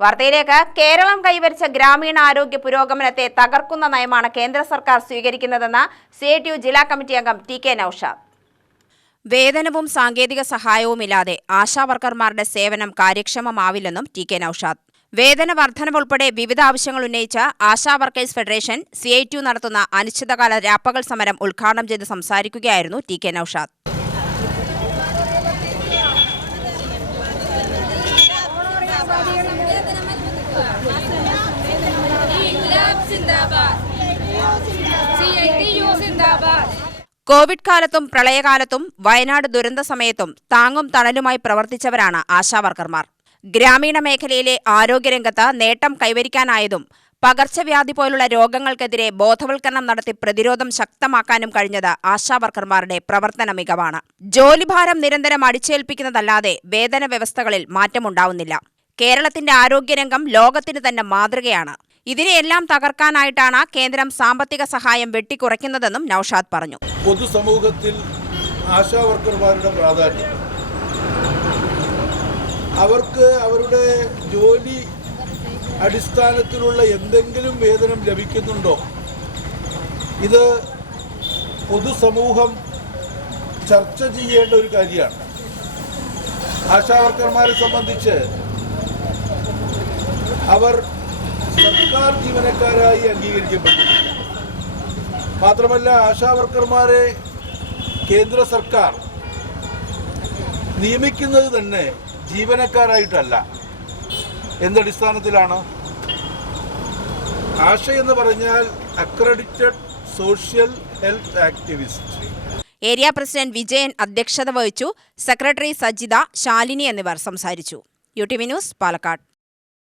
വാർത്തയിലേക്ക്. കേരളം കൈവരിച്ച ഗ്രാമീണ ആരോഗ്യ പുരോഗമനത്തെ തകർക്കുന്ന നയമാണ് കേന്ദ്ര സർക്കാർ സ്വീകരിക്കുന്നതെന്ന് CITU ജില്ലാ കമ്മിറ്റി അംഗം TK നൌഷാദ്. വേതനവും സാങ്കേതിക സഹായവുമില്ലാതെ ആശാവർക്കർമാരുടെ സേവനം കാര്യക്ഷമമാവില്ലെന്നും TK നൌഷാദ്. വേതന വർധനവുൾപ്പെടെ വിവിധ ആവശ്യങ്ങൾ ഉന്നയിച്ച് ആശാ വർക്കേഴ്സ് ഫെഡറേഷൻ CITU നടത്തുന്ന അനിശ്ചിതകാല രാപ്പകൽ സമരം ഉദ്ഘാടനം ചെയ്ത് സംസാരിക്കുകയായിരുന്നു TK നൌഷാദ്. കോവിഡ് കാലത്തും പ്രളയകാലത്തും വയനാട് ദുരന്ത സമയത്തും താങ്ങും തണലുമായി പ്രവർത്തിച്ചവരാണ് ആശാവർക്കർമാർ. ഗ്രാമീണ മേഖലയിലെ ആരോഗ്യരംഗത്ത് നേട്ടം കൈവരിക്കാനായതും പകർച്ചവ്യാധി പോലുള്ള രോഗങ്ങൾക്കെതിരെ ബോധവൽക്കരണം നടത്തി പ്രതിരോധം ശക്തമാക്കാനും കഴിഞ്ഞത് ആശാവർക്കർമാരുടെ പ്രവർത്തന മികവാണ്. ജോലിഭാരം നിരന്തരം അടിച്ചേൽപ്പിക്കുന്നതല്ലാതെ വേതന വ്യവസ്ഥകളിൽ മാറ്റമുണ്ടാവുന്നില്ല. കേരളത്തിന്റെ ആരോഗ്യരംഗം ലോകത്തിന് തന്നെ മാതൃകയാണ്. ഇതിനെയെല്ലാം തകർക്കാനായിട്ടാണ് കേന്ദ്രം സാമ്പത്തിക സഹായം വെട്ടിക്കുറയ്ക്കുന്നതെന്നും നൌഷാദ് പറഞ്ഞു. പൊതുസമൂഹത്തിൽ ആശാവർക്കർമാരുടെ പ്രാധാന്യം, അവർക്ക് അവരുടെ ജോലി അടിസ്ഥാനത്തിലുള്ള എന്തെങ്കിലും വേതനം ലഭിക്കുന്നുണ്ടോ, ഇത് പൊതുസമൂഹം ചർച്ച ചെയ്യേണ്ട ഒരു കാര്യമാണ്. ആശാവർക്കർമാരെ സംബന്ധിച്ച് അവർ സർക്കാർ ജീവനക്കാരായി അംഗീകരിക്കപ്പെട്ടിട്ടില്ല. മാത്രമല്ല, ആശാവർക്കർമാരെ കേന്ദ്ര സർക്കാർ നിയമിക്കുന്നത് തന്നെ ജീവനക്കാരായിട്ടല്ല. എന്തടിസ്ഥാനത്തിലാണ്? ആശ എന്ന് പറഞ്ഞാൽ accredited social health activist. Area president Vijayan അധ്യക്ഷത വഹിച്ചു. സെക്രട്ടറി സജിത, ശാലിനി എന്നിവർ സംസാരിച്ചു. UTV news, Palakkad.